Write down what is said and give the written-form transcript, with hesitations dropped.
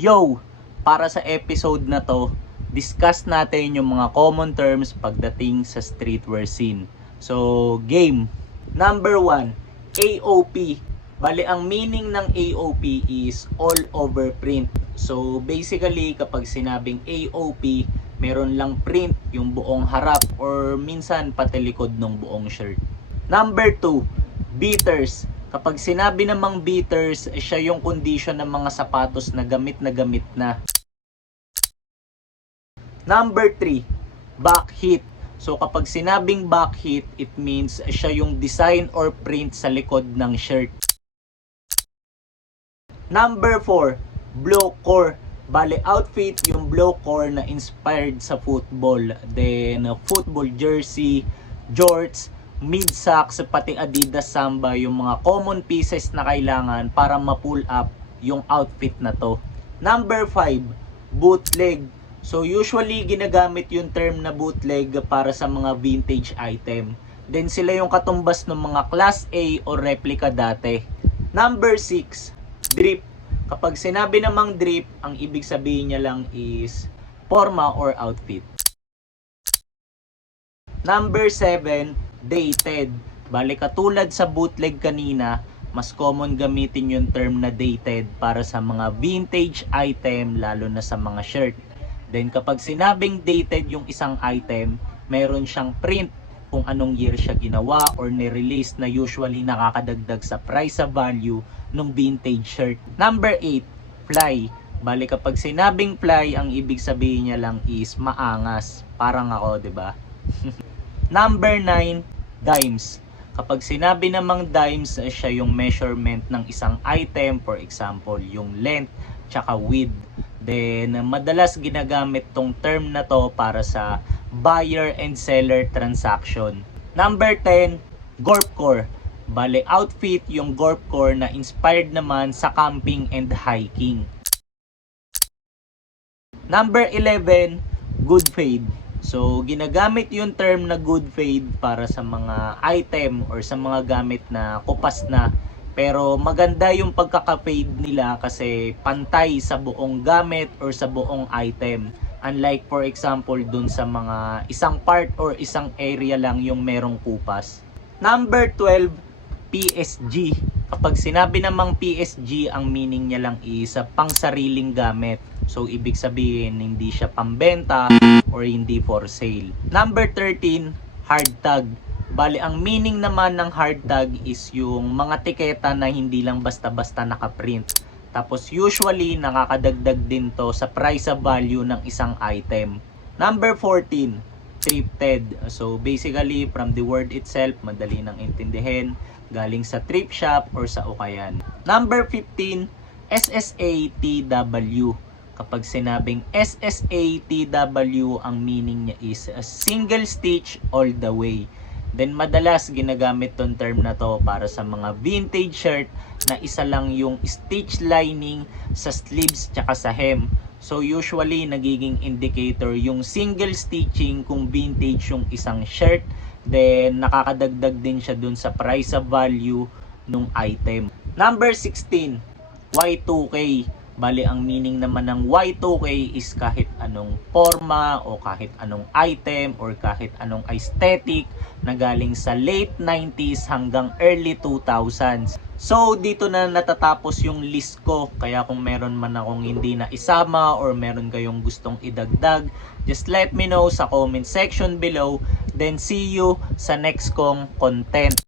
Yo! Para sa episode na to, discuss natin yung mga common terms pagdating sa streetwear scene. So, game. Number 1, AOP. Bali, ang meaning ng AOP is all over print. So, basically, kapag sinabing AOP, meron lang print yung buong harap or minsan pati likod ng buong shirt. Number 2, beaters. Kapag sinabi namang beaters, siya yung condition ng mga sapatos na gamit na. Number 3, back hit. So kapag sinabing back hit, it means siya yung design or print sa likod ng shirt. Number 4, blow core. Bale, outfit yung blow core na inspired sa football. Then, football jersey, jorts, mid-socks, pati Adidas Samba, yung mga common pieces na kailangan para ma-pull up yung outfit na to. Number 5, bootleg. So usually ginagamit yung term na bootleg para sa mga vintage item. Then sila yung katumbas ng mga class A o replica dati. Number 6, drip. Kapag sinabi namang drip, ang ibig sabihin niya lang is forma or outfit. Number 7, dated. Bale, katulad sa bootleg kanina, mas common gamitin yung term na dated para sa mga vintage item, lalo na sa mga shirt. Then kapag sinabing dated yung isang item, meron siyang print kung anong year siya ginawa or ni-release na usually nakakadagdag sa price sa value ng vintage shirt. Number 8, fly. Bale, kapag sinabing fly, ang ibig sabihin niya lang is maangas. Parang ako, 'di ba? Number 9, dimes. Kapag sinabi namang dimes, siya yung measurement ng isang item. For example, yung length tsaka width. Then, madalas ginagamit tong term na to para sa buyer and seller transaction. Number 10, gorpcore. Bale, outfit yung gorpcore na inspired naman sa camping and hiking. Number 11, good fade. So, ginagamit yung term na good fade para sa mga item or sa mga gamit na kupas na. Pero maganda yung pagkaka-fade nila kasi pantay sa buong gamit or sa buong item. Unlike for example dun sa mga isang part or isang area lang yung merong kupas. Number 12, PSG. Kapag sinabi namang PSG, ang meaning niya lang is pang sariling gamit. So, ibig sabihin, hindi siya pambenta or hindi for sale. Number 13, hard tag. Bali, ang meaning naman ng hard tag is yung mga tiketa na hindi lang basta-basta nakaprint. Tapos, usually, nakakadagdag din to sa price sa value ng isang item. Number 14, thrifted. So, basically, from the word itself, madali nang intindihin. Galing sa thrift shop or sa ukayan. Number 15, SSATW. Kapag sinabing SSATW, ang meaning niya is a single stitch all the way. Then madalas ginagamit tong term na to para sa mga vintage shirt na isa lang yung stitch lining sa sleeves tsaka sa hem. So usually nagiging indicator yung single stitching kung vintage yung isang shirt. Then nakakadagdag din siya dun sa price of value nung item. Number 16, Y2K. Bali, ang meaning naman ng Y2K is kahit anong forma o kahit anong item or kahit anong aesthetic na galing sa late 90s hanggang early 2000s. So, dito na natatapos yung list ko. Kaya kung meron man akong hindi na isama or meron kayong gustong idagdag, just let me know sa comment section below. Then, see you sa next kong content.